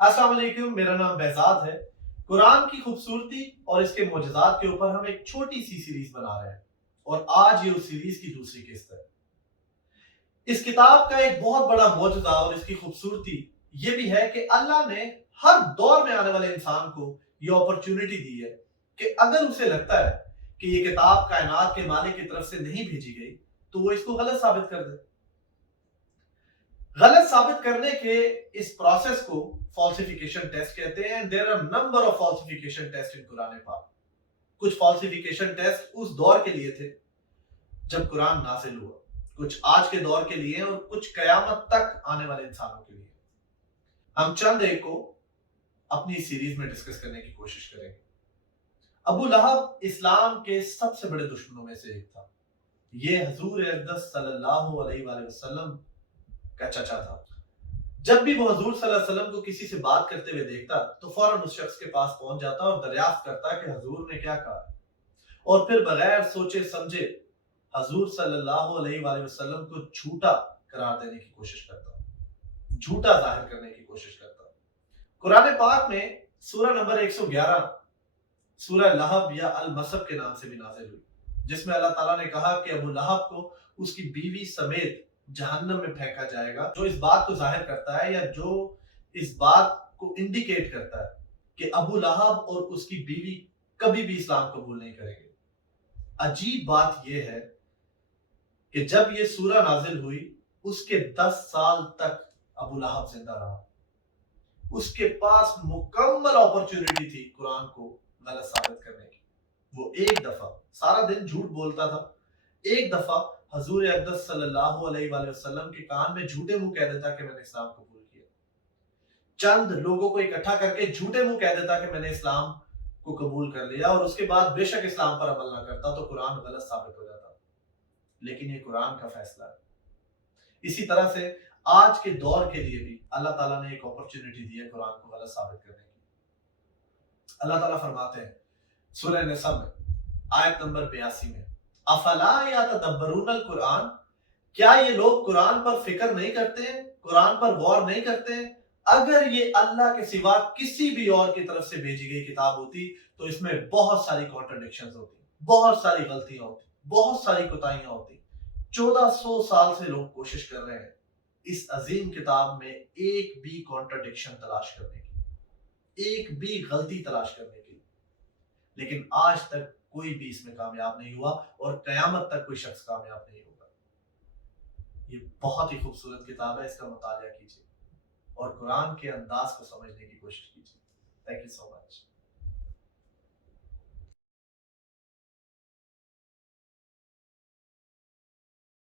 अस्सलाम वालेकुम, मेरा नाम बेहजाद है। कुरान की खूबसूरती और इसके मोजज़ात के ऊपर हम एक छोटी सी सीरीज बना रहे हैं और आज ये उस सीरीज की दूसरी किस्त है। इस किताब का एक बहुत बड़ा मोजज़ा और इसकी खूबसूरती ये भी है कि अल्लाह ने हर दौर में आने वाले इंसान को ये अपॉर्चुनिटी दी है कि अगर उसे लगता है कि ये किताब कायनात के मालिक की तरफ से नहीं भेजी गई तो वो इसको गलत साबित कर दे। गलत साबित करने के इस प्रोसेस को फॉल्सिफिकेशन टेस्ट कहते हैं। There are number of falsification test in Quran पाक। कुछ फॉल्सिफिकेशन टेस्ट उस दौर के लिए थे जब कुरान नाजिल हुआ, कुछ आज के दौर के लिए और कुछ कयामत तक आने वाले इंसानों के लिए। हम चंद एक को अपनी सीरीज में डिस्कस करने की कोशिश करेंगे। अबू लहब इस्लाम के सबसे बड़े दुश्मनों में से एक था। ये हजूर अक़दस सल्लल्लाहु अलैहि वसल्लम का चचा था। जब भी वो हजूर सल्लल्लाहु अलैहि वसल्लम को किसी से बात करते हुए देखता तो फौरन उस शख्स के पास पहुंच जाता और दरियाफ्त करता कि हजूर ने क्या कहा, और फिर बगैर सोचे समझे हजूर सल्लल्लाहु अलैहि वसल्लम को झूठा करार देने की कोशिश करता, झूठा जाहिर करने की कोशिश करता। कुरान पाक में सूरह नंबर 111 सूरह लहब या अल मसब के नाम से भी नाजिल हुई, जिसमें अल्लाह ताला ने कहा कि अबू लहब को उसकी बीवी समेत जहन्नम में फेंका जाएगा। जो इस बात को जाहिर करता है या जो इस बात को इंडिकेट करता है कि अबू लहब और उसकी बीवी कभी भी इस्लाम कबूल नहीं करेंगे। अजीब बात यह है कि जब ये सूरह नाजिल हुई उसके 10 साल तक अबू लहब जिंदा रहा। उसके पास मुकम्मल अपॉर्चुनिटी थी कुरान को गलत साबित करने की। वो एक दफा सारा दिन झूठ बोलता था, एक दफा हजूर अक़दस सल्लल्लाहु अलैहि वसल्लम के कान में झूठे मुंह कह देता कि मैंने इस्लाम कबूल किया। चंद लोगों को इकट्ठा करके झूठे मुंह कह देता कि मैंने इस्लाम को कबूल कर लिया, और उसके बाद बेशक इस्लाम पर अमल ना करता तो कुरान गलत साबित हो जाता। लेकिन ये कुरान का फैसला है। इसी तरह से आज के दौर के लिए भी अल्लाह ताला ने एक अपॉर्चुनिटी दी है कुरान को गलत साबित करने की। अल्लाह ताला फरमाते हैं सूरह निसा में आयत नंबर 82 में, अफला यतदब्बरून कुरान, क्या ये लोग कुरान पर फिक्र नहीं करते हैं, कुरान पर गौर नहीं करते हैं? अगर ये अल्लाह के सिवा किसी भी और की तरफ से भेजी गई किताब होती तो इसमें बहुत सारी कॉन्ट्रडिक्शंस होती, बहुत सारी गलतियां होती, बहुत सारी कोताहियां होती। 1400 साल से लोग कोशिश कर रहे हैं इस अजीम किताब में एक भी कॉन्ट्रडिक्शन तलाश करने की, एक भी गलती तलाश करने की, लेकिन आज तक कोई भी इसमें कामयाब नहीं हुआ और कयामत तक कोई शख्स कामयाब नहीं होगा। ये बहुत ही खूबसूरत किताब है, इसका मुतालिया कीजिए और कुरान के अंदाज को समझने की कोशिश कीजिए। Thank you so much.